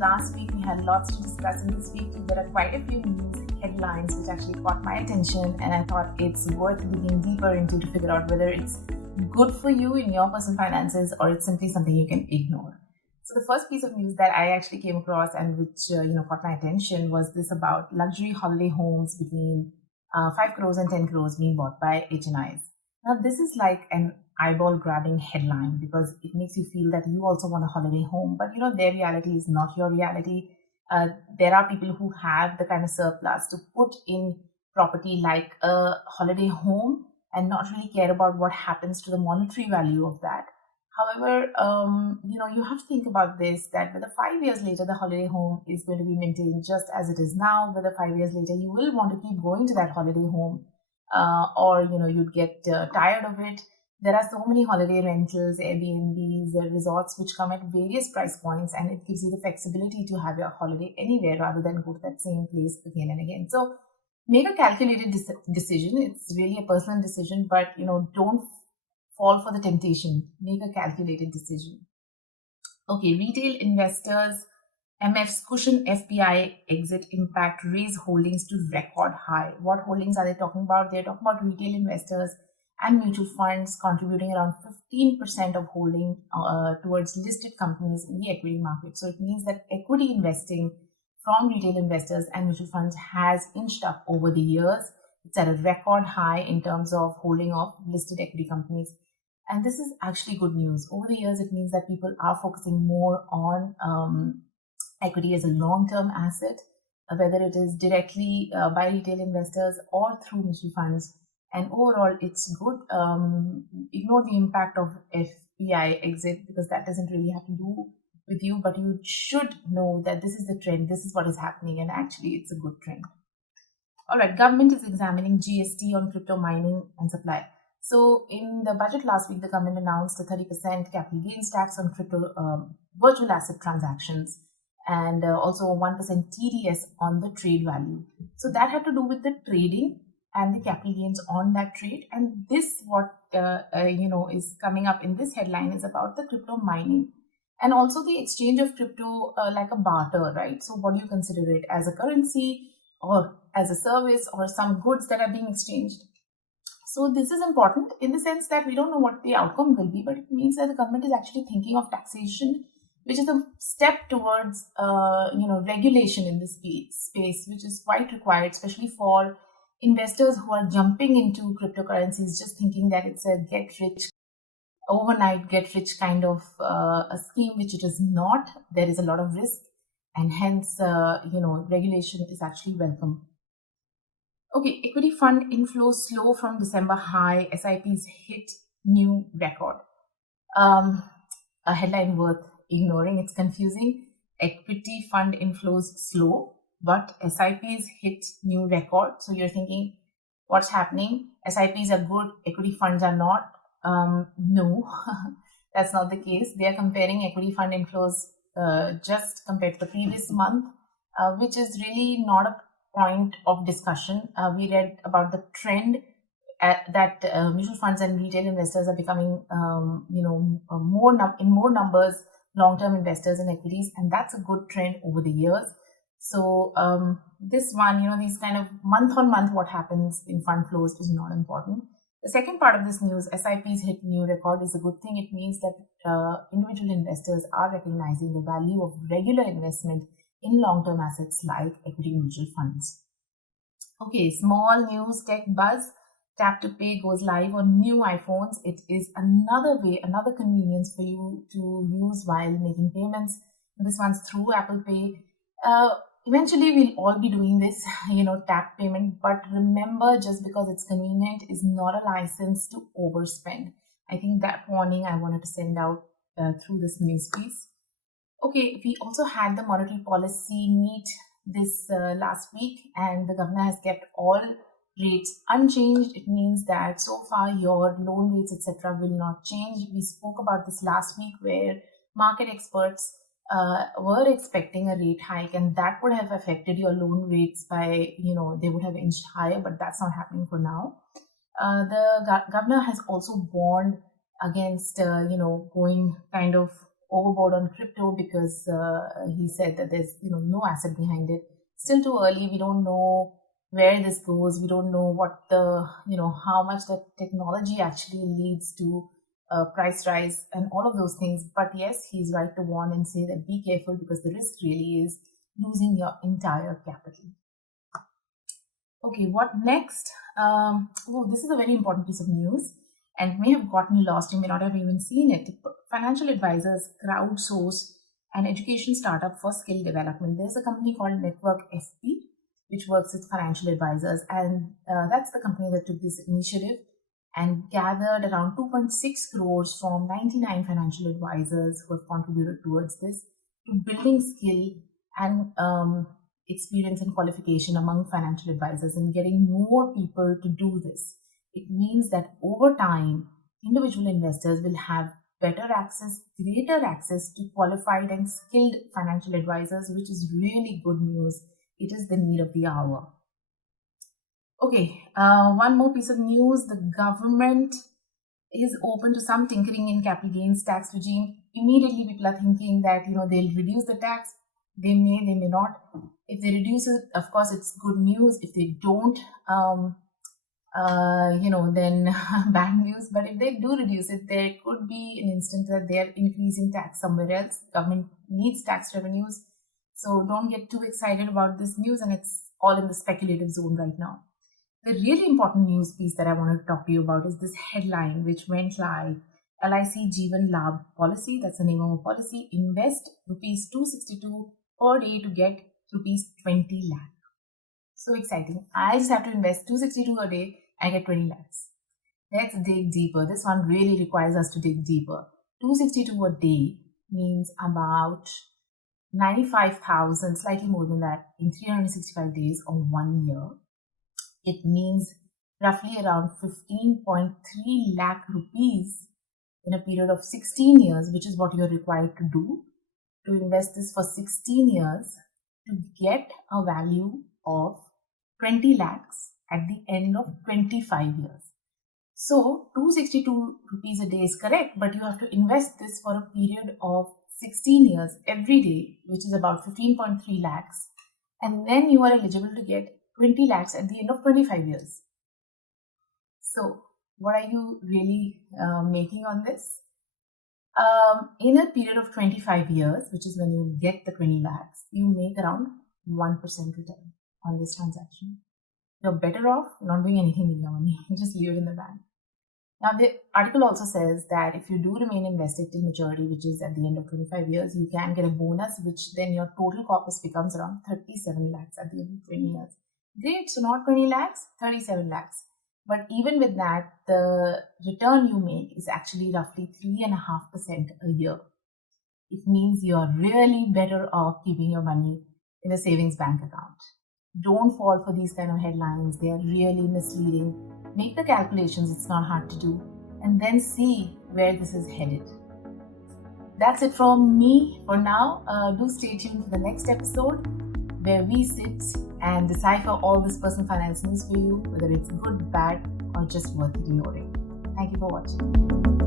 last week. We had lots to discuss in this week. There are quite a few news headlines which actually caught my attention, and I thought it's worth digging deeper into to figure out whether it's good for you in your personal finances or it's simply something you can ignore. So the first piece of news that I actually came across and which caught my attention was this about luxury holiday homes between 5 crores and 10 crores being bought by HNIs. Now this is like an eyeball grabbing headline because it makes you feel that you also want a holiday home, but their reality is not your reality. There are people who have the kind of surplus to put in property like a holiday home and not really care about what happens to the monetary value of that. However, you have to think about this, that whether 5 years later the holiday home is going to be maintained just as it is now, whether 5 years later you will want to keep going to that holiday home, or you'd get tired of it. There are so many holiday rentals, Airbnbs, resorts which come at various price points, and it gives you the flexibility to have your holiday anywhere rather than go to that same place again and again. So make a calculated decision. It's really a personal decision, but don't fall for the temptation. Make a calculated decision. Okay, retail investors, MF's cushion FPI exit impact raise holdings to record high. What holdings are they talking about? They're talking about retail investors and mutual funds contributing around 15% of holding towards listed companies in the equity market. So it means that equity investing from retail investors and mutual funds has inched up over the years. It's at a record high in terms of holding of listed equity companies. And this is actually good news. Over the years, it means that people are focusing more on equity as a long-term asset, whether it is directly by retail investors or through mutual funds. And overall, it's good. Ignore the impact of FPI exit because that doesn't really have to do with you, but you should know that this is the trend, this is what is happening, and actually it's a good trend. All right, government is examining GST on crypto mining and supply. So in the budget last week, the government announced a 30% capital gains tax on crypto virtual asset transactions and also a 1% TDS on the trade value. So that had to do with the trading and the capital gains on that trade. And this, what is coming up in this headline is about the crypto mining and also the exchange of crypto like a barter, right? So what do you consider it, as a currency or as a service or some goods that are being exchanged? So this is important in the sense that we don't know what the outcome will be, but it means that the government is actually thinking of taxation, which is a step towards regulation in this space, which is quite required, especially for investors who are jumping into cryptocurrencies just thinking that it's a overnight get rich kind of a scheme, which it is not. There is a lot of risk, and hence regulation is actually welcome. Okay, equity fund inflows slow from December high. SIPs hit new record. A headline worth ignoring. It's confusing. Equity fund inflows slow, but SIPs hit new record. So you're thinking, what's happening? SIPs are good, equity funds are not. No, that's not the case. They are comparing equity fund inflows just compared to the previous month, which is really not a point of discussion. We read about the trend that mutual funds and retail investors are becoming, in more numbers, long-term investors in equities, and that's a good trend over the years. So this one, these kind of month-on-month what happens in fund flows is not important. The second part of this news, SIPs hit new record, is a good thing. It means that individual investors are recognizing the value of regular investment in long-term assets like equity mutual funds. Okay, small news, tech buzz. Tap to Pay goes live on new iPhones. It is another way, another convenience for you to use while making payments. This one's through Apple Pay. Eventually, we'll all be doing this, tap payment. But remember, just because it's convenient is not a license to overspend. I think that warning I wanted to send out through this news piece. Okay, we also had the monetary policy meet this last week, and the governor has kept all rates unchanged. It means that so far your loan rates, etc., will not change. We spoke about this last week where market experts were expecting a rate hike, and that would have affected your loan rates by, they would have inched higher, but that's not happening for now. The governor has also warned against, going kind of overboard on crypto because he said that there's no asset behind it. Still too early. We don't know where this goes. We don't know what the how much the technology actually leads to price rise and all of those things. But yes, he's right to warn and say that be careful because the risk really is losing your entire capital. Okay, what next? This is a very important piece of news and may have gotten lost. You may not have even seen it. Financial advisors crowdsource an education startup for skill development. There's a company called Network FP, which works with financial advisors, and that's the company that took this initiative and gathered around 2.6 crores from 99 financial advisors who have contributed towards this to building skill and experience and qualification among financial advisors and getting more people to do this. It means that over time, individual investors will have better access, greater access to qualified and skilled financial advisors, which is really good news. It is the need of the hour. Okay, one more piece of news. The government is open to some tinkering in capital gains tax regime. Immediately people are thinking that they'll reduce the tax. They may not. If they reduce it, of course, it's good news. If they don't, then bad news. But if they do reduce it, there could be an instance that they're increasing tax somewhere else. Government needs tax revenues. So don't get too excited about this news, and it's all in the speculative zone right now. The really important news piece that I want to talk to you about is this headline which went like LIC Jeevan Labh policy. That's the name of a policy. Invest rupees 262 per day to get rupees 20 lakh. So exciting. I just have to invest 262 a day and get 20 lakhs. Let's dig deeper. This one really requires us to dig deeper. 262 a day means about 95,000, slightly more than that, in 365 days or 1 year. It means roughly around 15.3 lakh rupees in a period of 16 years, which is what you're required to do to invest this for 16 years to get a value of 20 lakhs at the end of 25 years. So 262 rupees a day is correct, but you have to invest this for a period of 16 years every day, which is about 15.3 lakhs. And then you are eligible to get 20 lakhs at the end of 25 years. So what are you really making on this? In a period of 25 years, which is when you get the 20 lakhs, you make around 1% return on this transaction. You're better off not doing anything with your money. Just leave it in the bank. Now, the article also says that if you do remain invested till maturity, which is at the end of 25 years, you can get a bonus, which then your total corpus becomes around 37 lakhs at the end of 20 years. Great. So not 20 lakhs, 37 lakhs. But even with that, the return you make is actually roughly 3.5% a year. It means you're really better off keeping your money in a savings bank account. Don't fall for these kind of headlines. They are really misleading. Make the calculations. It's not hard to do. And then see where this is headed. That's it from me for now. Do stay tuned for the next episode where we sit and decipher all this personal finance news for you, whether it's good, bad, or just worth ignoring. Thank you for watching.